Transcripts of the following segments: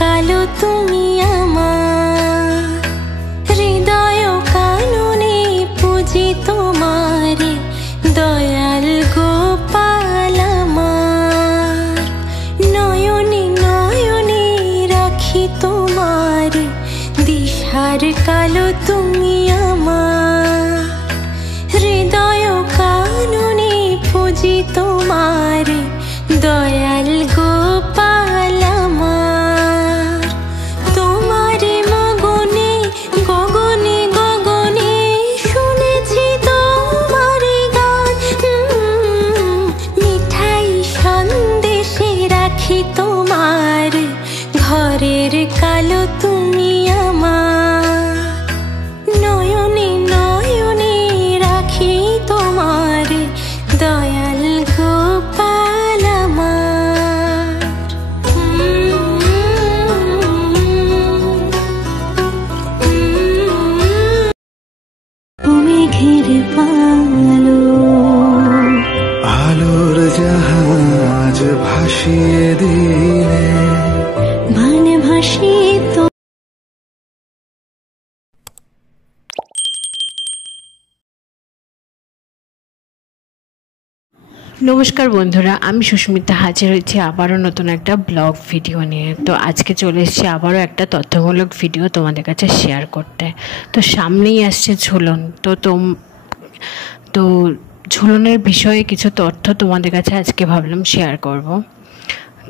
কালো তুমি আমার, হৃদয় কাননে পুজি তোমারে দয়াল গোপাল আমার। নয়নে নয়নে রাখি তোমারে দিশার কালো তুমি আমার, হৃদয় কাননে পুজি তোমারে দয়াল গোপাল আমার। তোমারে মগনে গগনে গগনে শুনেছি তোমার গান, মিঠাই সন্দেশে রাখি তোমার ঘরের কালো তুমি আমার। নয়নে নয়নে রাখি তোমার দয়াল গোপাল আমার। মেঘের পালো আলোর জাহাজ ভাসিয়ে দিলে, মানে ভাসিয়ে তো। নমস্কার বন্ধুরা, আমি সুস্মিতা হাজির হয়েছি আবারও নতুন একটা ব্লগ ভিডিও নিয়ে। তো আজকে চলে এসেছি আবারও একটা তথ্যমূলক ভিডিও তোমাদের কাছে শেয়ার করতে। তো সামনেই আসছে ঝুলন, তো ঝুলনের বিষয়ে কিছু তথ্য তোমাদের কাছে আজকে ভাবলাম শেয়ার করব।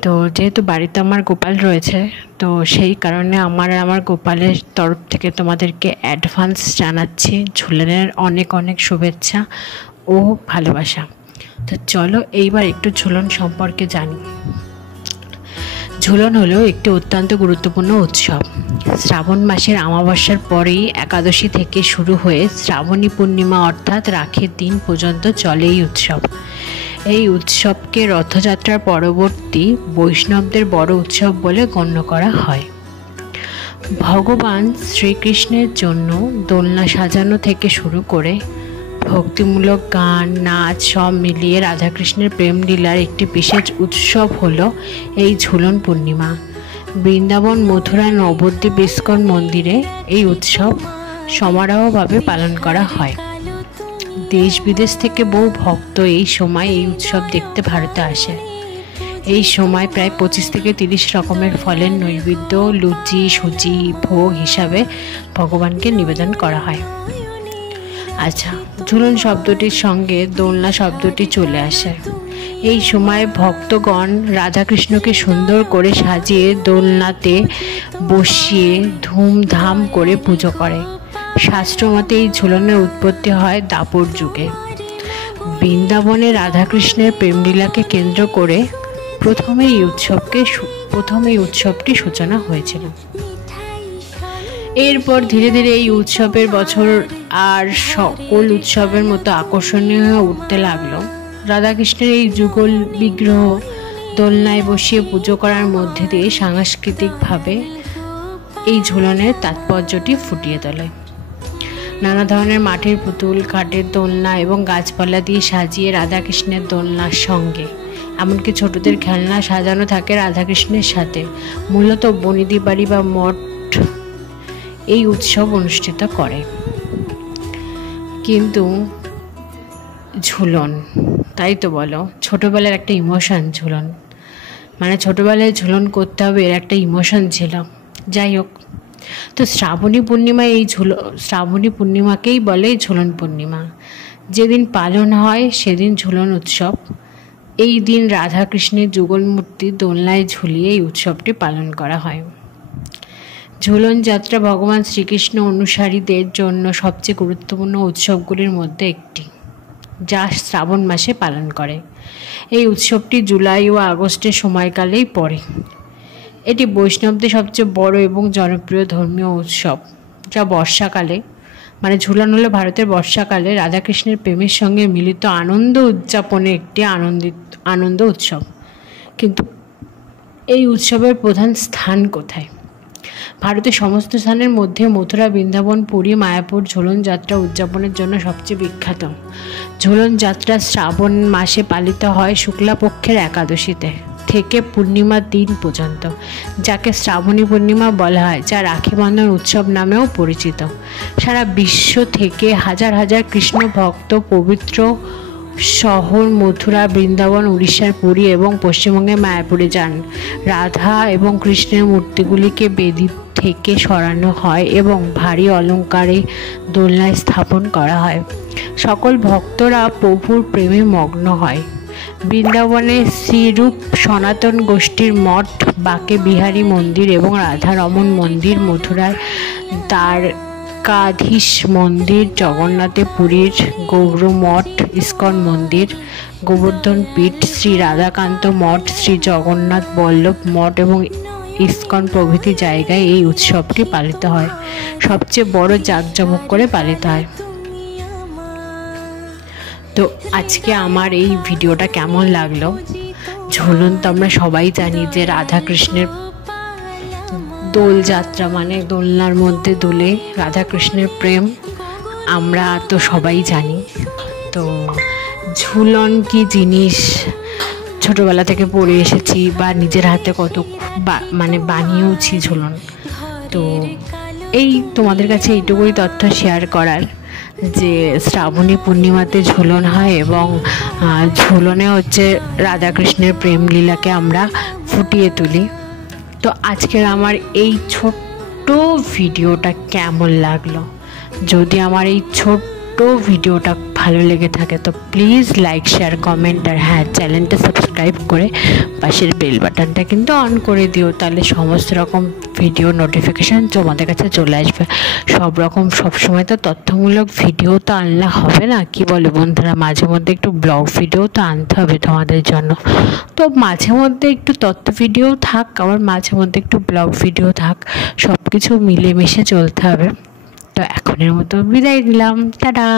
তো যেহেতু বাড়িতে আমার গোপাল রয়েছে, তো সেই কারণে আমার গোপালের তরফ থেকে তোমাদেরকে অ্যাডভান্স জানাচ্ছি ঝুলনের অনেক অনেক শুভেচ্ছা ও ভালোবাসা। তো চলো এইবার একটু ঝুলন সম্পর্কে জানি। ঝুলন হলো একটি অত্যন্ত গুরুত্বপূর্ণ উৎসব। শ্রাবণ মাসের অমাবস্যার পরেই একাদশী থেকে শুরু হয়ে শ্রাবণী পূর্ণিমা অর্থাৎ রাখির দিন পর্যন্ত চলে এই উৎসব। এই উৎসবকে রথযাত্রার পরবর্তী বৈষ্ণবদের বড় উৎসব বলে গণ্য করা হয়। ভগবান শ্রীকৃষ্ণের জন্য দোলনা সাজানো থেকে শুরু করে ভক্তিমূলক গান নাচ সব মিলিয়ে রাধাকৃষ্ণের প্রেমলীলার একটি বিশেষ উৎসব হলো এই ঝুলন পূর্ণিমা। বৃন্দাবন, মথুরা, নবদ্বীপ ইস্কন মন্দিরে এই উৎসব সমারোহভাবে পালন করা হয়। দেশ বিদেশ থেকে বহু ভক্ত এই সময় এই উৎসব দেখতে ভারতে আসে। এই সময় প্রায় 25 থেকে 30 রকমের ফলের নৈবেদ্য, লুচি, সুজি ভোগ হিসাবে ভগবানকে নিবেদন করা হয়। আচ্ছা, ঝুলন শব্দটির সঙ্গে দোলনা শব্দটি চলে আসে। এই সময় ভক্তগণ রাধাকৃষ্ণকে সুন্দর করে সাজিয়ে দোলনাতে বসিয়ে ধুমধাম করে পুজো করে। শাস্ত্রমতে এই ঝুলনের উৎপত্তি হয় দ্বাপর যুগে। বৃন্দাবনে রাধাকৃষ্ণের প্রেমলীলাকে কেন্দ্র করে প্রথমে এই উৎসবটি সূচনা হয়েছিল। এরপর ধীরে ধীরে এই উৎসবের বছর আর সকল উৎসবের মতো আকর্ষণীয় হয়ে উঠতে লাগলো। রাধাকৃষ্ণের এই যুগল বিগ্রহ দোলনায় বসিয়ে পুজো করার মধ্যে দিয়ে সাংস্কৃতিকভাবে এই ঝুলনের তাৎপর্যটি ফুটিয়ে তোলে। নানা ধরনের মাটির পুতুল, কাঠের দোলনা এবং গাছপালা দিয়ে সাজিয়ে রাধাকৃষ্ণের দোলনার সঙ্গে এমনকি ছোটদের খেলনা সাজানো থাকে রাধাকৃষ্ণের সাথে। মূলত বনিদি বাড়ি বা মঠ এই উৎসব অনুষ্ঠিত করে। কিন্তু ঝুলন, তাই তো বলো, ছোটোবেলার একটা ইমোশন ঝুলন, মানে ছোটোবেলায় ঝুলন করতে হবে এর একটা ইমোশন ছিল। যাই হোক, তো শ্রাবণী পূর্ণিমাকেই বলে ঝুলন পূর্ণিমা। যেদিন পালন হয় সেদিন ঝুলন উৎসব। এই দিন রাধাকৃষ্ণের যুগল মূর্তি দোলনায় ঝুলিয়ে এই উৎসবটি পালন করা হয়। ঝুলন যাত্রা ভগবান শ্রীকৃষ্ণ অনুসারীদের জন্য সবচেয়ে গুরুত্বপূর্ণ উৎসবগুলির মধ্যে একটি, যা শ্রাবণ মাসে পালন করে। এই উৎসবটি জুলাই ও আগস্টের সময়কালেই পড়ে। এটি বৈষ্ণবদের সবচেয়ে বড় এবং জনপ্রিয় ধর্মীয় উৎসব, যা বর্ষাকালে, মানে ঝুলন হলো ভারতের বর্ষাকালে রাধাকৃষ্ণের প্রেমের সঙ্গে মিলিত আনন্দ উদযাপনের একটি আনন্দ উৎসব। কিন্তু এই উৎসবের প্রধান স্থান কোথায়? ভারতের সমস্ত স্থানের মধ্যে মথুরা, বৃন্দাবন, পুরী, মায়াপুর ঝুলন যাত্রা উদযাপনের জন্য সবচেয়ে বিখ্যাত। ঝুলন যাত্রা শ্রাবণ মাসে পালিত হয় শুক্লাপক্ষের একাদশীতে। থেকে পূর্ণিমার দিন পর্যন্ত, যাকে শ্রাবণী পূর্ণিমা বলা হয়, যা রাখি বন্ধন উৎসব নামেও পরিচিত। সারা বিশ্ব থেকে হাজার হাজার কৃষ্ণ ভক্ত পবিত্র শহর মথুরা, বৃন্দাবন, উড়িষ্যার পুরী এবং পশ্চিমবঙ্গের মায়াপুরে যান। রাধা এবং কৃষ্ণের মূর্তিগুলিকে বেদি থেকে সরানো হয় এবং ভারী অলঙ্কারে দোলনায় স্থাপন করা হয়। সকল ভক্তরা প্রভুর প্রেমে মগ্ন হয়। বৃন্দাবনে শ্রীরূপ সনাতন গোষ্ঠীর মঠ, বাঁকে বিহারী মন্দির এবং রাধারমণ মন্দির, মথুরায় দ্বারকাধীশ মন্দির, জগন্নাথে পুরীর গৌর মঠ, ইস্কন মন্দির, গোবর্ধন পীঠ, শ্রী রাধাকান্ত মঠ, শ্রী জগন্নাথ বল্লভ মঠ এবং ইস্কন প্রভৃতি জায়গায় এই উৎসবটি পালিত হয়। সবচেয়ে বড় জাঁকজমক করে পালিত হয়। তো আজকে আমার এই ভিডিওটা কেমন লাগলো? ঝুলন তো আমরা সবাই জানি যে রাধাকৃষ্ণের দোলযাত্রা মানে দোলনার মধ্যে দোলে রাধাকৃষ্ণের প্রেম, আমরা তো সবাই জানি। তো ঝুলন কি জিনিস ছোটোবেলা থেকে পড়ে এসেছি বা নিজের হাতে কত মানে বানিয়েওছি ঝুলন। তো এই তোমাদের কাছে এইটুকুই তথ্য শেয়ার করার যে শ্রাবণী পূর্ণিমাতে ঝুলন হয় এবং ঝুলনে হচ্ছে রাধাকৃষ্ণের প্রেম লীলাকে আমরা ফুটিয়ে তুলি। তো আজকের আমার এই ছোট্ট ভিডিওটা কেমন লাগলো? যদি আমার এই ছোট্ট ভিডিওটা ভালো লেগে থাকে তো প্লিজ লাইক, শেয়ার, কমেন্ট আর হ্যাঁ, চ্যানেলটা সাবস্ক্রাইব করে পাশের বেল বাটনটা কিন্তু অন করে দিও, তাহলে সমস্ত রকম ভিডিও নোটিফিকেশান তোমাদের কাছে চলে আসবে। সব রকম সবসময় তো তথ্যমূলক ভিডিও তো আনলে হবে না, কি বলে বন্ধুরা? মাঝে মধ্যে একটু ব্লগ ভিডিও তো আনতে হবে তোমাদের জন্য। তো মাঝে মধ্যে একটু তথ্য ভিডিও থাক, আবার মাঝে মধ্যে একটু ব্লগ ভিডিও থাক, সব কিছু মিলেমিশে চলতে হবে। তো এখনের মতো বিদায় দিলাম, টাটা।